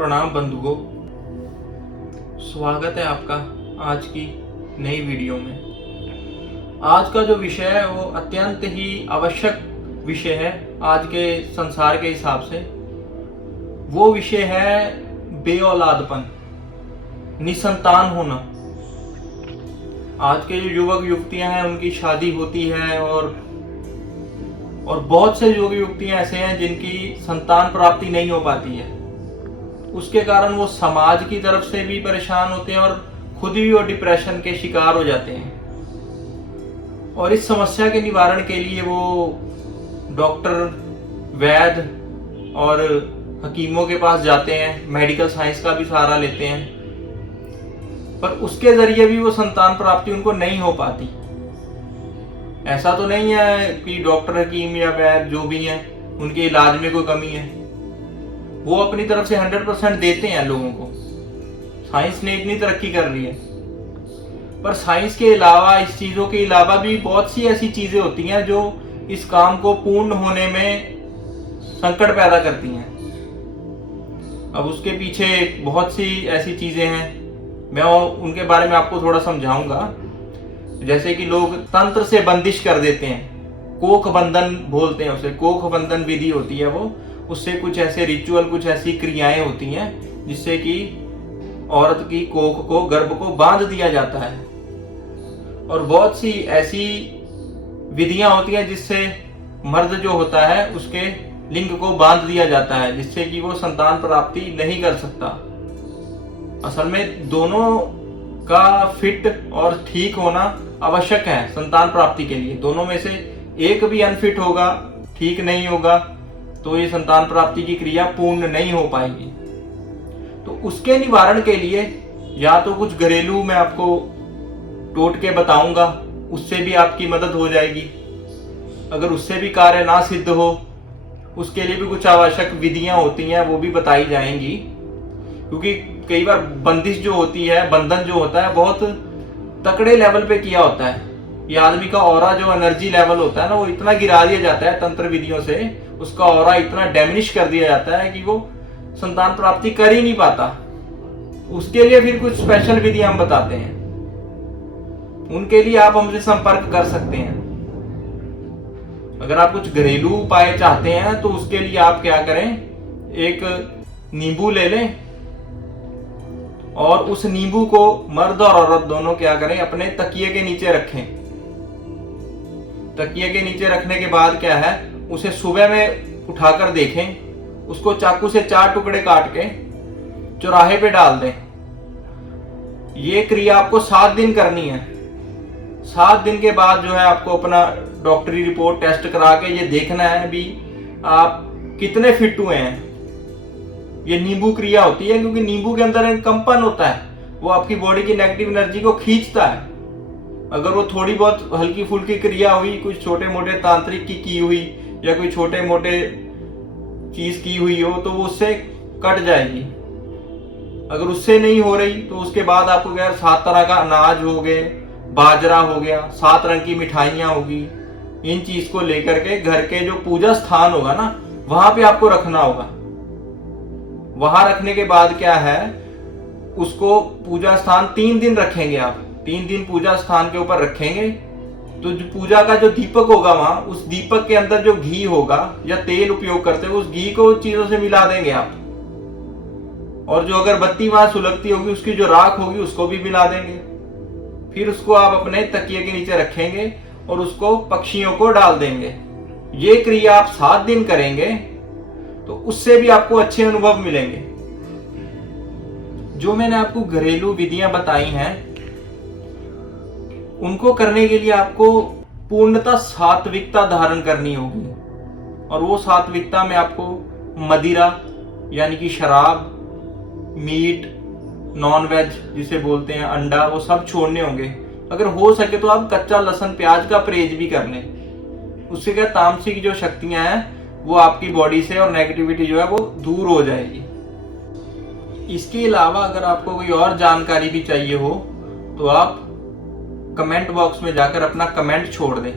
प्रणाम बंधुओं, स्वागत है आपका आज की नई वीडियो में। आज का जो विषय है वो अत्यंत ही आवश्यक विषय है आज के संसार के हिसाब से। वो विषय है बेऔलादपन, निसंतान होना। आज के जो युवक युवतियां हैं उनकी शादी होती है और बहुत से युवक युवतियां ऐसे हैं जिनकी संतान प्राप्ति नहीं हो पाती है। उसके कारण वो समाज की तरफ से भी परेशान होते हैं और खुद भी वो डिप्रेशन के शिकार हो जाते हैं। और इस समस्या के निवारण के लिए वो डॉक्टर, वैद्य और हकीमों के पास जाते हैं, मेडिकल साइंस का भी सहारा लेते हैं, पर उसके जरिए भी वो संतान प्राप्ति उनको नहीं हो पाती। ऐसा तो नहीं है कि डॉक्टर, हकीम या वैद्य जो भी हैं उनके इलाज में कोई कमी है। वो अपनी तरफ से 100% देते हैं लोगों को। साइंस ने इतनी तरक्की कर ली है, पर साइंस के अलावा, इस चीजों के अलावा भी बहुत सी ऐसी चीजें होती हैं जो इस काम को पूर्ण होने में संकट पैदा करती हैं। अब उसके पीछे बहुत सी ऐसी चीजें हैं, मैं उनके बारे में आपको थोड़ा समझाऊंगा। जैसे कि लोग तंत्र से बंदिश कर देते हैं, कोख बंधन बोलते हैं उसे, कोख बंधन विधि होती है वो। उससे कुछ ऐसे रिचुअल, कुछ ऐसी क्रियाएं होती हैं जिससे कि औरत की कोख को, गर्भ को बांध दिया जाता है। और बहुत सी ऐसी विधियां होती हैं जिससे मर्द जो होता है उसके लिंग को बांध दिया जाता है, जिससे कि वो संतान प्राप्ति नहीं कर सकता। असल में दोनों का फिट और ठीक होना आवश्यक है संतान प्राप्ति के लिए। दोनों में से एक भी अनफिट होगा, ठीक नहीं होगा, तो ये संतान प्राप्ति की क्रिया पूर्ण नहीं हो पाएगी। तो उसके निवारण के लिए या तो कुछ घरेलू मैं आपको टोटके बताऊंगा, उससे भी आपकी मदद हो जाएगी। अगर उससे भी कार्य ना सिद्ध हो, उसके लिए भी कुछ आवश्यक विधियां होती हैं, वो भी बताई जाएंगी। क्योंकि कई बार बंदिश जो होती है, बंधन जो होता है, बहुत तकड़े लेवल पे किया होता है। ये आदमी का ऑरा जो एनर्जी लेवल होता है ना, वो इतना गिरा दिया जाता है तंत्र विधियों से, उसका ऑरा इतना डैमेज कर दिया जाता है कि वो संतान प्राप्ति कर ही नहीं पाता। उसके लिए फिर कुछ स्पेशल विधि हम बताते हैं, उनके लिए आप हमसे संपर्क कर सकते हैं। अगर आप कुछ घरेलू उपाय चाहते हैं तो उसके लिए आप क्या करें, एक नींबू ले लें और उस नींबू को मर्द और औरत दोनों क्या करें, अपने तकिए के नीचे रखें। तकिए के नीचे रखने के बाद क्या है, उसे सुबह में उठाकर देखें, उसको चाकू से 4 टुकड़े काट के चौराहे पे डाल दें। ये क्रिया आपको 7 दिन करनी है। 7 दिन के बाद जो है आपको अपना डॉक्टरी रिपोर्ट टेस्ट करा के ये देखना है भी आप कितने फिट हुए हैं। ये नींबू क्रिया होती है क्योंकि नींबू के अंदर एक कंपन होता है, वो आपकी बॉडी की नेगेटिव एनर्जी को खींचता है। अगर वो थोड़ी बहुत हल्की फुल्की क्रिया हुई, कुछ छोटे मोटे तांत्रिक की हुई या कोई छोटे मोटे चीज की हुई हो, तो वो उससे कट जाएगी। अगर उससे नहीं हो रही तो उसके बाद आपको क्या, 7 तरह का अनाज हो गए, बाजरा हो गया, 7 रंग की मिठाइयां होगी। इन चीज को लेकर के घर के जो पूजा स्थान होगा ना, वहां पे आपको रखना होगा। वहां रखने के बाद क्या है, उसको पूजा स्थान 3 दिन रखेंगे आप। 3 दिन पूजा स्थान के ऊपर रखेंगे तो जो पूजा का जो दीपक होगा वहां, उस दीपक के अंदर जो घी होगा या तेल उपयोग करते हो, उस घी को चीजों से मिला देंगे आप। और जो अगरबत्ती वहां सुलगती होगी, उसकी जो राख होगी उसको भी मिला देंगे। फिर उसको आप अपने तकिए के नीचे रखेंगे और उसको पक्षियों को डाल देंगे। ये क्रिया आप 7 दिन करेंगे तो उससे भी आपको अच्छे अनुभव मिलेंगे। जो मैंने आपको घरेलू विधियां बताई हैं, उनको करने के लिए आपको पूर्णतः सात्विकता धारण करनी होगी। और वो सात्विकता में आपको मदिरा यानी कि शराब, मीट, नॉन वेज जिसे बोलते हैं, अंडा, वो सब छोड़ने होंगे। अगर हो सके तो आप कच्चा लहसुन, प्याज का परहेज भी कर लें। उससे क्या, तामसिक जो शक्तियां हैं वो आपकी बॉडी से और नेगेटिविटी जो है वो दूर हो जाएगी। इसके अलावा अगर आपको कोई और जानकारी भी चाहिए हो तो आप कमेंट बॉक्स में जाकर अपना कमेंट छोड़ दें।